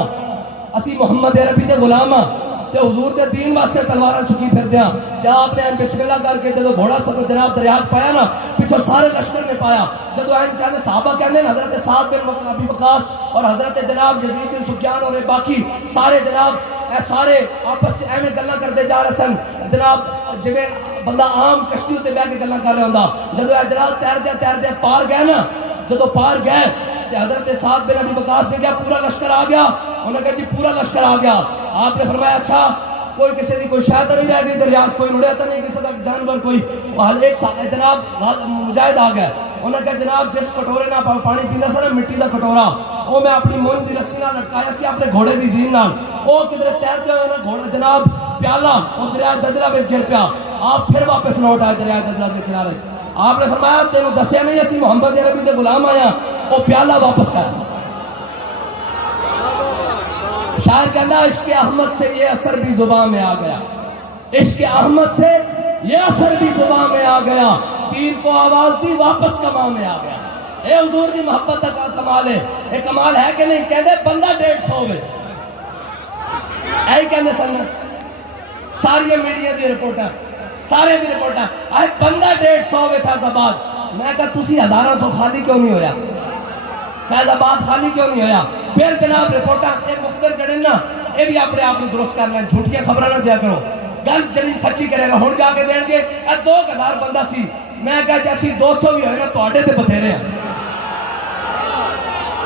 اسی محمد عربی دے غلام ہاں تے حضور دے دین واسطے تلواراں چکی پھردے ہاں. کیا آپ نے بسم اللہ کر کے جدو گھوڑا سب جناب دریا پایا نا پیچھے سارے لشکر نے پایا, جدو این کہنے صحابہ کہنے حضرت سعد بن ابی وقاص اور حضرت جناب یزید بن سفیان اور باقی سارے جناب سارے آپس سے ایویں گلاں کرتے جا رہے سن جناب جویں بندہ عام کشتی تے بیٹھ کے گلاں کر رہا ہوندا. جدو جناب تیردے پار گئے نا, جدو پار گئے تے حضرت سعد بن ابی وقاص نے کہا پورا لشکر آ گیا, انہوں نے کہا جی پورا لشکر آ گیا. آپ نے فرمایا اچھا کوئی کسی کی کوئی شاید نہیں رہ گئی دریا, کوئی رڑیا تو نہیں کسی کا جانور, کوئی ایک جناب مجاہد آ گیا, انہوں نے کہا جناب جس کٹورے نہ پانی پیندا سا نا مٹی کا کٹورا وہ میں اپنی مون کی رسی نال لٹکایا سی اپنے گھوڑے کی زین نال, وہ کدھر تیرتے ہوئے نا گھوڑا جناب پیالہ وہ دریا دجلہ میں گر پیا. آپ پھر واپس لوٹ آئے دریا دجلہ کے کنارے. آپ نے فرمایا تینوں دسیا نہیں اسی محمد عربی دے غلام آیا, وہ پیالہ واپس کر. شاعر کہنا عشق احمد سے یہ اثر بھی زباں میں آ گیا, عشق احمد سے یہ اثر بھی زباں میں آ گیا, پیر کو آواز دی واپس کماں میں آ گیا. اے حضور دی محبت کا کمال ہے, اے کمال ہے کہ نہیں؟ کہنے بندہ 150 میں اے کہنے سن ساری میڈیا دی رپورٹاں سارے دی رپورٹاں اے بندہ 150 میں تھا زباد. میں کہا تسی 1100 خالی کیوں نہیں ہویا, فیض آباد خالی کیوں نہیں ہویا؟ پھر جناب رپورٹاں اے مخبر جڑے نا اے بھی اپنے آپ کو درست کرنا, جھوٹیاں خبراں نہ دیا کرو, گل جڑی سچی کرے گا. ہن جا کے دین گے اے 2000 بندہ سی, میں کہا جی اسی 200 بھی ہوئے نا تواڈے تے بتھیرے ہیں,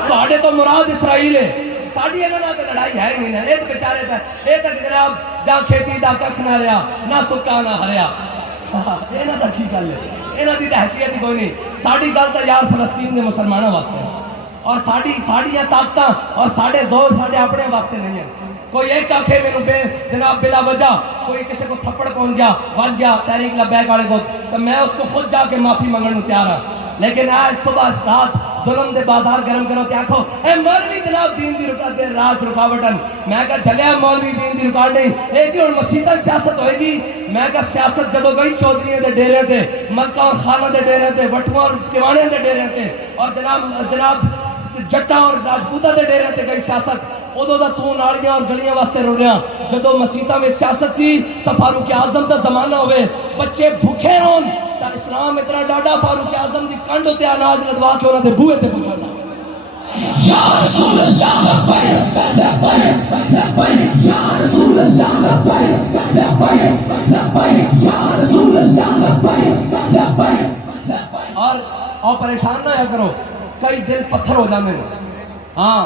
تواڈے تو مراد اسرائیل ہے, ساڈی انہاں نال لڑائی ہے ہی نہیں. اے تے بیچارے تے اے تک جناب جا کھیتی دا ککھ نہ رہیا نہ سکا نہ ہریا. انہاں دا کی گل ہے, انہاں دی تے حیثیت ہی کوئی نہیں. ساڈی گل تے یار فلسطین دے مسلماناں واسطے اور ساڑیاں طاقتاں اور ساڑے زور ساڑے اپنے واسطے نہیں ہیں. کوئی ایک آنکھے میں بے جناب بلا وجہ کوئی کسی کو تھپڑ پہنچ گیا وج گیا تحریک لبیک والے کو, تو میں اس کو خود جا کے معافی منگنے تیار ہوں. لیکن آج صبح رات ظلم دے بازار گرم کرو تے آکھو اے مولوی جناب دین دی رکاوٹ دے راج رکاوٹن. میں کہا چلیا مولوی دین دی رکاوٹ نہیں, اے جی ہن مسیتاں سیاست ہوئے گی. میں کہا سیاست جدو گئی چودھریاں دے ڈیرے تے, ملکہ اور خانہ دے ڈیرے تے, وٹواں اور ٹیوانے دے ڈیرے تے, اور جناب جٹاں اور راجپوتاں دے ڈیرے تے گئی سیاست, ادو دا تو نالیاں اور گلیاں واسطے رو رہا. جدو مسیتاں میں سیاست سی تو فاروق اعظم دا زمانہ ہوئے, بچے بھوکے ہون تا اسلام اتنا ڈاڈا فاروق اعظم دی کنڈ تے اناج لدوا کے انہاں دے بوئے تے پہنچانا. یا رسول اللہ لبیک لبیک لبیک یا رسول اللہ لبیک لبیک لبیک یا رسول اللہ لبیک لبیک. اور پریشان نہ ہو کرو, کئی دل پتھر ہو جاندے ہیں, ہاں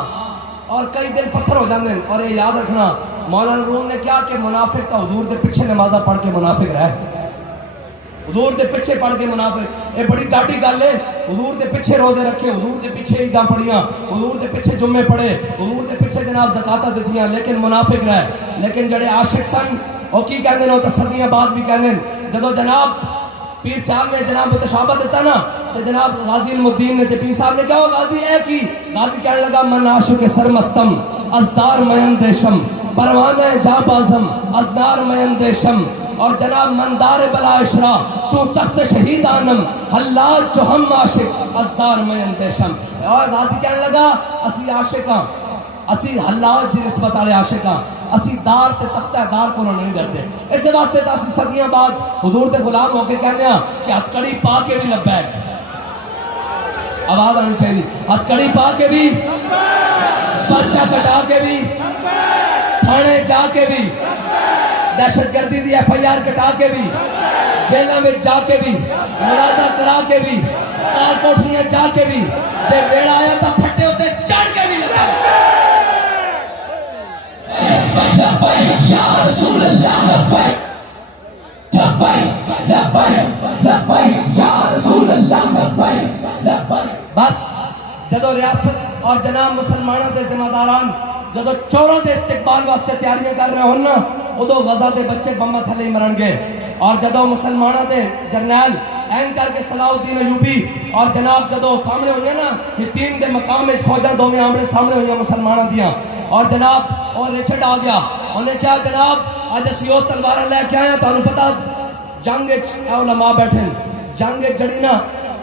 اور کئی دل پتھر ہو جاندے ہیں. اور یہ یاد رکھنا مولانا روم نے کیا کہ منافق تا حضور دے پیچھے نمازہ پڑھ کے منافق رہے, حضور دے پیچھے پڑھ کے منافق. یہ بڑی ڈاڈی گل ہے. حضور دے پیچھے روزے رکھے, حضور دے پیچھے عیداں پڑھیاں, حضور دے پیچھے جمعے پڑھے, حضور دے پیچھے جناب زکاتاں دتیاں, لیکن منافق رہے. لیکن جڑے عاشق سن وہ کی کہندے نے, وہ صدیاں بعد بھی کہندے جدو جناب پیر صاحب نے جناب تشابہ دیتا نا تو جناب غازی المدین نے پیر صاحب نے کہا غازی اے کی, غازی کہنے لگا من عاشق سرمستم ازدار میں اندیشم پروانہ جا بازم ازدار میں اندیشم. اور جناب مندار بلا اشرا چون تخت شہید آنم حلات جو ہم عاشق ازدار میں اندیشم. اور غازی کہنے لگا اسی عاشقاں, اسی حلات دی نسبت والے عاشقاں, اسی دار تے تختہ دار کو نہیں ڈرتے. اس واسطے تو اسی صدیاں بعد حضور دے غلام ہو کے کہنے ہیں کہ ہتھکڑی پا کے بھی لبیک, آواز آنی چاہیے, ہتھکڑی پا کے بھی, پرچہ کٹا کے بھی, تھانے جا کے بھی, دہشت گردی دی FIR کٹا کے بھی, جیلوں میں جا کے بھی, ملازہ کرا کے بھی, تال کوٹھیاں جا کے بھی, جے ویڑا آیا تا پھٹے ہوتے چڑھ کے بھی لگا. لبیک یا رسول اللہ, لبیک لبیک لبیک لبیک یا رسول اللہ, لبیک لبیک. بس جدو ریاست اور جناب مسلمانوں دے ذمہ داران جدو چوروں دے استقبال واسطے تیاریاں کر رہے ہوں نا, ادو غزہ دے بچے بمہ تھلے ہی مرن گے. اور جدو مسلمانوں دے جرنیل این کر کے صلاح الدین ایوبی اور جناب جدو سامنے ہوئے نا, یہ تین دے مقام میں فوجاں دو میں آمنے سامنے ہوئی مسلمانوں دیاں, اور جناب اور رچرڈ آ گیا. انہیں کیا جناب آج اسی اور تلواریں لے کے آیا, تو انہوں پتا جنگ علماء بیٹھے, جنگ جڑی نا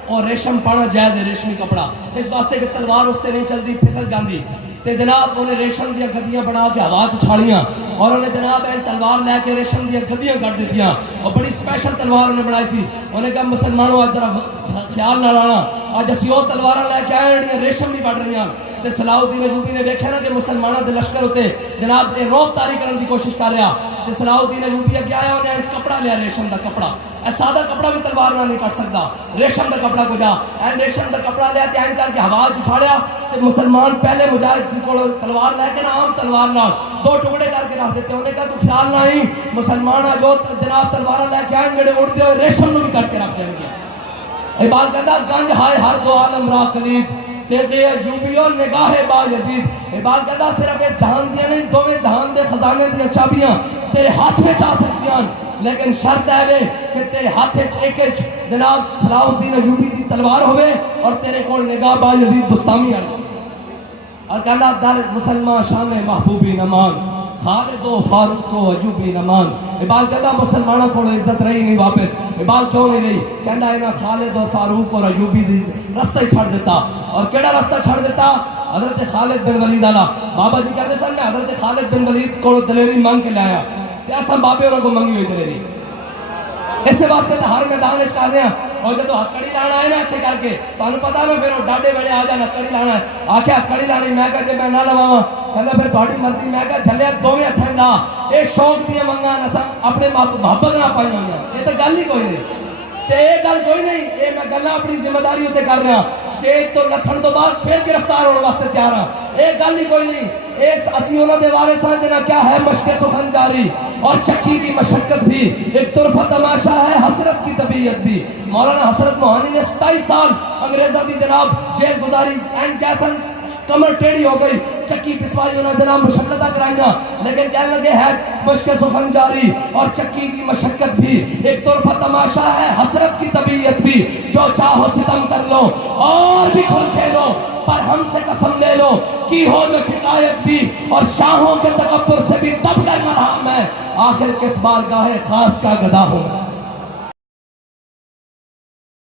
اور ریشم پانا جائز ہے, ریشمی کپڑا, اس واسطے کہ تلوار اس سے نہیں چلتی, پھسل جاندی. تے جناب انہیں ریشم دیا گدیاں بنا کے ہوا اچھاڑیاں, اور انہیں جناب تلوار لے کے ریشم دیا گدیاں کر دیتیاں, اور بڑی سپیشل تلوار انہیں بنائی سی. انہیں کہا مسلمانوں آج ذرا خیال نہ لانا, آج اسی اور تلوار لے کے آئے ہیں, ریشم بھی بڑھ رہی ہیں. تے صلاح الدین ایوبی نے دیکھا نا کہ مسلمانوں دے لشکر ہوتے جناب یہ روب طاری کرنے کی کوشش کر رہا, تے صلاح الدین ایوبی اگے آیا, انہیں کپڑا لیا ریشم دا کپڑا, سادہ کپڑا بھی تلوار نہ نہیں کر سکتا, ریشم دا کپڑا کو جا ریشم دا کپڑا لیا تے کر کے ہوا اٹھاڑیا. تے مسلمان پہلے مجاہد کو تلوار لے کے نا عام تلوار نال دو ٹکڑے کر کے رکھ دیتے. انہیں کہا تو خیال نہ ہی مسلمان جو جناب تلوار لے کے آئیں گے اڑتے ہوئے ریشم نو بھی کر کے رکھ دیں گے. اقبال کہتا گنج ہائے ہر دو عالم را کلید, تیزے ایوبیوں نگاہ با یزید. اقبال کہتا صرف یہ جہان دیا نہیں, دو میں جہان دے خزانے دیا چابیاں تیرے ہاتھ میں تا سکتیاں, لیکن شرط ہے کہ تیرے ہاتھ ایک جناب صلاح الدین ایوبی دی تلوار ہوئے اور تیرے کول نگاہ با یزید بستامی آئی. اور کہنا در مسلمان شان محبوبی نمان, خالد و فاروق و ایوبی نمان. اقبال کہتا مسلمانوں کو عزت رہی نہیں واپس. اقبال کیوں نہیں رہی؟ کہنا ہے خالد و فاروق اور ایوبی دی رستہ ہی چھڑ دیتا. اور کیڑا رستہ چھڑ دیتا؟ حضرت خالد بن ولید آلا. بابا جی کہتے سن میں حضرت خالد بن ولید کو دلیری مانگ کے لایا, ایسا بابے اور کو منگی ہوئی دلیری. اس واسطے تو ہر میدان چاہ رہے ہیں, اور جب ہکڑی لانا ہے نا اتنے کر کے تمہیں پتا نا پھر وہ ڈاڈے بڑے آ جانا ہکڑی لانا ہے, آخیا ہکڑی لانی, میں کہا کہ میں نہ لواں, کہنا پھر تھوڑی مرضی. میں کہا جھلیا دونوں ہتھیں لا, یہ شوق دیا منگا نسا اپنے محبت نہ پائی ہوئی ہیں, یہ تو گل ہی کوئی نہیں. یہ گل کوئی نہیں, یہ میں گلا اپنی ذمہ داری اتنے کر رہا, اسٹیج تو لکھن تو بعد پھر گرفتار ہونے واسطے تیار ہاں, یہ گل ہی کوئی نہیں. ایک اسی انہوں نے وارث ہیں جنہاں کیا ہے مشق سخن جاری اور چکی کی مشقت بھی, ایک طرفہ تماشا ہے حسرت کی طبیعت بھی. مولانا حسرت موہانی نے 27 سال انگریزہ بھی جناب جیل گزاری, این جیسن کمر ٹیڑھی ہو گئی, چکی پسوائی انہوں نے جناب مشقتہ کرائیاں, لیکن کہنے لگے ہے مشق سخن جاری اور چکی کی مشقت بھی, ایک طرفہ تماشا ہے حسرت کی طبیعت بھی. جو چاہو ستم کر لو اور بھی کھل کھیلو, پر ہم سے قسم لے لو کی ہو جو شکایت بھی, اور شاہوں کے تکبر سے بھی دب کر مرہم ہے, آخر کس بارگاہ خاص کا گدا ہوں.